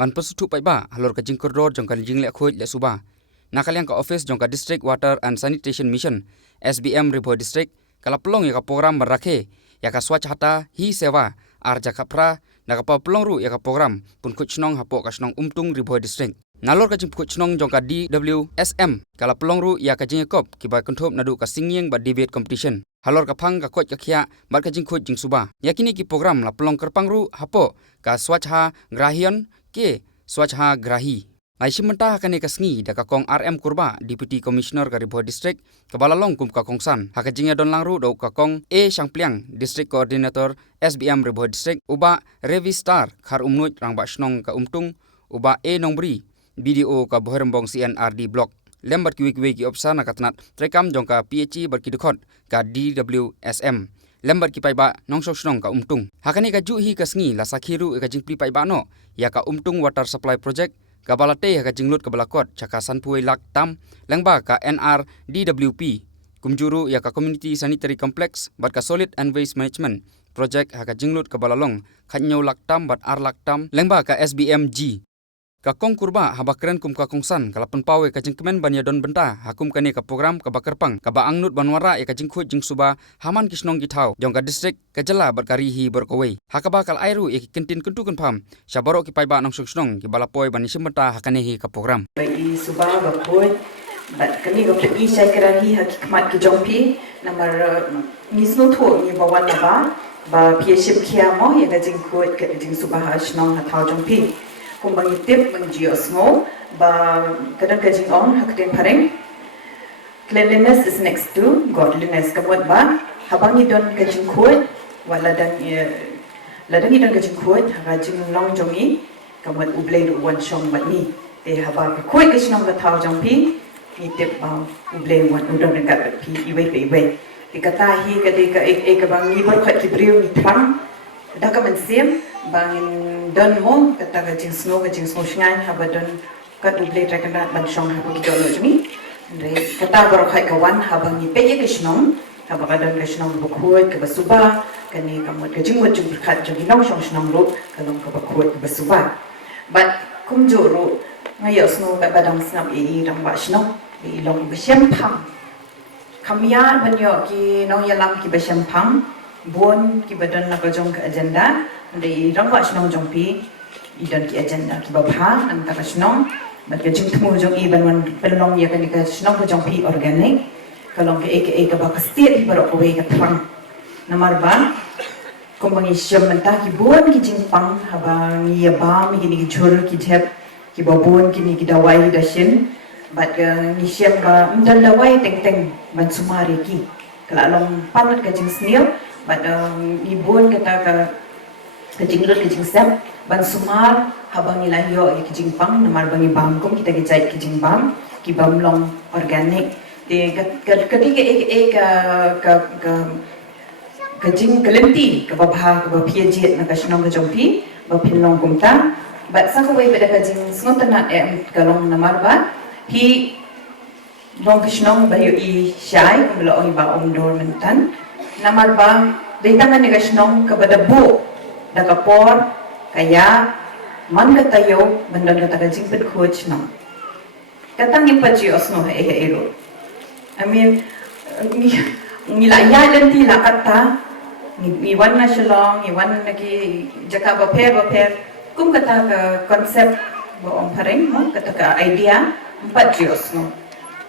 man pesutu pai ba halor ka jing koridor jong kan jing le khoi le suba nakaliang ka office jong ka district water and sanitation mission SBM Bhoi district kala pelong ya ka program berakhe ya ka swach hata hi sewa ar jakapra na ka pelong ru ya ka program pun kuchnong hapo ka snong Umtung Bhoi district nalor ka jing kuchnong jong ka DWSM kala pelong ru ya ka jing kop ki ba konthop nadu ka singyeng ba debate competition halor ka phang ka khoj ka khia bar ka jing khoj jing suba yakini ki program la pelong kerpang ru hapo ka swach ha grahian ke swach ha grahi ai simenta hakane ka sngi da ka kong RM kurba deputy commissioner ka Bhoi district ka balalong kum ka kongsan haka jinga don langru do ka kong A Sangpliang district coordinator SBM Bhoi district uba Revi Star khar umnut rangba snong ka Umtung uba A Nongbri BDO ka Bhoirembong CNRD block lembat kiwi ki opsa na katnat trekam jong ka PHE berkidekhot ka DWSM lembat ki paiba nongsok snong ka Umtung hakane ka ju hi ka sngi la sakhiru ka jingpli paiba no ya ka Umtung water supply project ka balate ka jinglut ka balakot chaka sanpui lak tam lengba ka NR DWP kumjuru ya ka community sanitary complex bat ka solid and waste management project ha ka jinglut ka balalong khanyo lak tam bat ar lak tam lengba ka SBMG ka kong kurba habakren kum ka kongsan kala penpawe ka jingkemen banya don benta hakum kane ka program ka bakerpang ka ba angnut banwara ya ka jingkhut jing suba haman kisnong githau jong ka district ka jela berkari hi berkawei hakaba kal airu ya kentin kentu kan pham sabaro ki paiba nong snong ki balapoi bani simenta hakane hi ka program bagi suba bakoi bat kani go pli sai karahi hakmat ki jongpi namar nisno tho ni bawan ba ba pieship khiamo ya ka jingkhut ka jing suba ha snong ha thau jongpi kung bang tip bang jios ngo ba kadang kajing on hakten pareng cleanliness is next to godliness kamot ba habang idon kajing khut wala dan ladang idon kajing khut hagajing long jongi kamot ublay du wan shong bat ni te haba ka khut kisnong ka thau jong pi ni tip ba ublay wan udon ka pi iwe pe iwe ikata hi ka de ka ek bang ni bor khat ki briu ni thang da ka man sim bangin don mo kata ka jing snow shngan haba don ka duble trakanda ban shong haba ki dolo jmi re kata bor khai ka wan haba ni pe ye kishnong haba ka don kishnong bu khoi ka basuba kani ka mot ka jing mot jing khat jing nong shong shnong ro ka long ka ba khoi ka basuba bat kum jo ro ngayo snow ka badang snap e rang ba shnong e long ba shem pham khamya banyo ki nong yalam ki ba shem pham bon ki badon na ka jong ka agenda de rangwa snong jongpi idan ki agenda ki babha nang ta snong bat ka jing thmu jong i ban wan pelong ya kan ka snong ka jongpi organic kalong ke ek ba ka state baro ko we ka thang namar ba kombangi shementa ki bon ki jing pang haba ni ya ba mi ki jhur ki thep ki babon ki ni ki dawai da shin bat ni shem ba dan dawai teng teng ban sumari ki kala long panat ka jing snil bat ni bon kata ka kajing lut kajing sep ban sumar habang ilayo kajing pang namar bangi bam kum kita gejai kajing bam ki bam long organic de ketika kajing kelenti ka babha ka bapiejet na kasnong ka jompi bapin long kumta bat sa ko way beda kajing snotana kalong namar ba hi long kasnong bayo I shai kumlo ong ba dormentan namar ba de tangan ni kasnong ka badabu dakapor kaya man katayo bandon kata kajing pet coach no katang ipaji osno ero I mean ngila ya dan ti la kata ni wan na shalong ni wan lagi jaka baper kum kata ka konsep bo ong pareng mo kata ka idea ipaji osno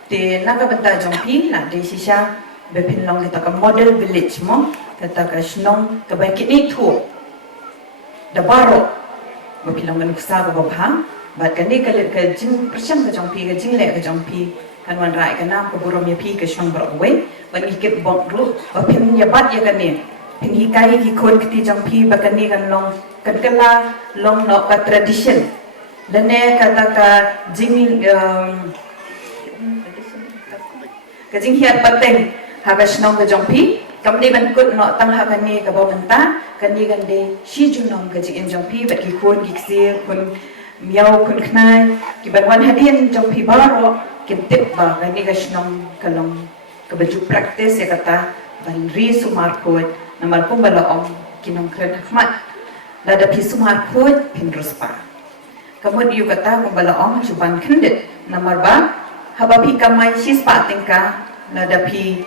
te naga banta jongpi na de sisa bepin long kata ka model village mo kata ka snong ka ba kini thu da baro bapilang kan kusa ko babha bat kan ni ka jing persyam ka jongpi ka jing le ka jongpi kan wan rai ka nam ka burom ya pi ka shong bro we ban ikip bok ru bapin ya bat ya kan ni pin hi kai ki kon kti jongpi ba kan ni kan long kan kala long no ka tradition dane kata ka jing ka jing hiat pateng ha ka snong ka jongpi kamde ban kut no tang ha kan ni ka ba banta kan ni kan de shi junong ka jing jong pi bat ki kon ki se kun miao kun knai ki ban wan hadien jong pi baro kin tip ba kan ni ka snong kalong ka baju practice ya kata ban ri sumar kot namar ko bala om kinong kren khmat lada pi sumar kot pin ruspa kamut yu kata kumbala ong cuban kendet nomor ba habapi kamai sis pa tingka nada pi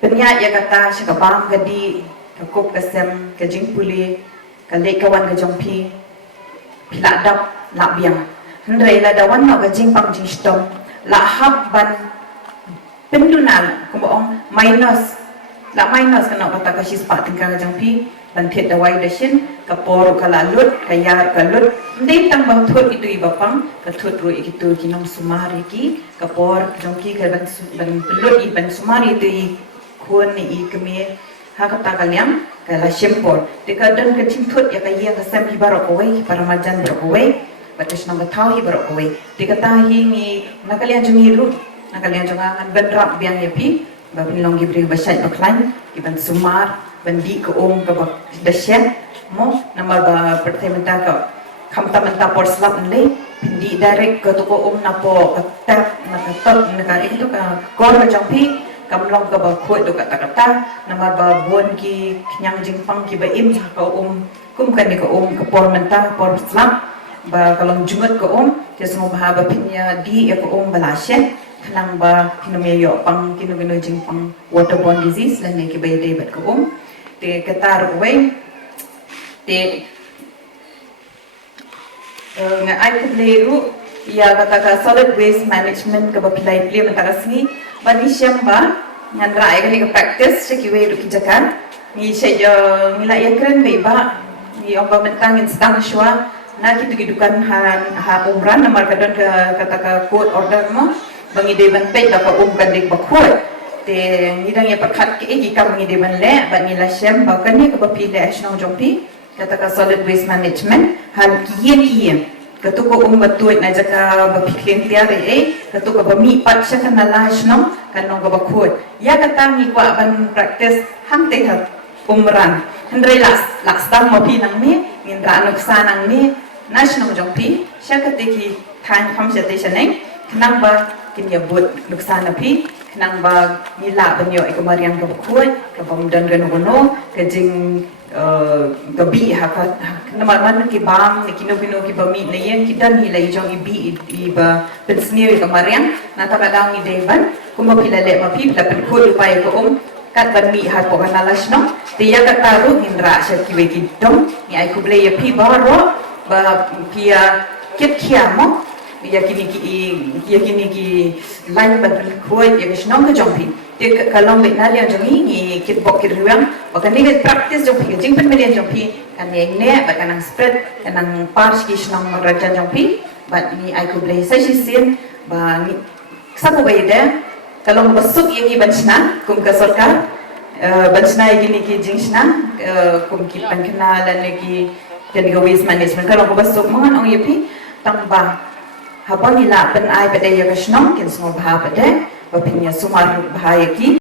penyak ya kata syakabam gadi kakup kasem kajing puli kalek kawan kajongpi piladap labiang hendrai la dawan no kajing pang jing stom la hab ban pendunal kumbong minus kana kata kasis pa tingka kajongpi bantet dawai dashin kapor kalalut kayar kalut ndai tambah thut itu ibapang kathut ru itu kinong sumari ki kapor jongki ka ban pelut i ban sumari itu kun i kemi ha kata kaliam kala shempor dekadan kecing thut ya kaya ka sam barok away para majan barok away batas nang tahu barok away dekata hi ni nakalian jongi ru nakalian jongangan benrap biang yapi babin long gibri basat baklan iban sumar bandi ke ke dasyat mo nama ba pertementa ka kamta menta por slap nle bindi direct ke toko napo ka tap na ka top na ka itu ka kor ka jampi kamlong ka ba khoi do ka kata nama ba bon ki nyang jingpang ki ba im ka kum kan ni ka ka por menta por slap ba kalong jungat ka dia semua ba pinya di ya ka balasya kanang ba kinumeyo pang kinugino jingpang waterborne disease lan ki ba day bat ka te katar away te nga ai kubleru ya kata ka solid waste management ka ba Plie mentakas ni bani syamba ngan rai ka ni practice sekiwe ru kijakan ni saya nila ya keren be ba ni omba mentangin sedang shwa na kidukan ha umran nomor kadon ka kata ka court order mo bangi de ban pe da ka kan dik ba court te nidang ya pakat ke egi kam ngi de ban le ba ni la shem ba kan ni ka ba pi le action jompi kata ka solid waste management han kiye ka tu ko batuit na jaka ba pi klien tiare ka tu ko ba mi pat sya kan la action kan no ka ba khot ya kata ni kwa ban practice ham te ha umran hendrai las dang mo pi nang mi ngin ra nuksa nang mi national jompi sya ka te ki than kham sya te shaneng kanang ba kin ya but nuksa na pi nang ba nila banyo ikamarian ka bukuan ka pamdan gano ka jing gabi ha ka naman ki bam ni kinobino ki bami na yan kidan hila ijong ibi iba pensniyo ikamarian natakadang ni devan kumapilale mapi pila pagkul upaya ko kat ban mi ha po kanalas no tiya ka taru hindra siya kiwe kidong ni ay kuble ya pi baro ba pia kit kiamo yakini ki lain ban khoi ya kisnong ka jompi te kalong le na lian jongi ni kit bok kit ruang bakan ni practice jompi jing pen melian jompi kan ye ne bakan ang spread kanang pars kisnong rajan jompi bat ni ai ku blai sai sin ba ni sa ko baida kalong basuk ye ki banchna kum ka sarkar banchna ye ni ki jingsna kum ki pankna lan ki kan waste management kalong basuk mangan ong yepi tamba habang nila pen ai pada ya kasnong kin semua bahaya pada bapinya sumar bahaya ki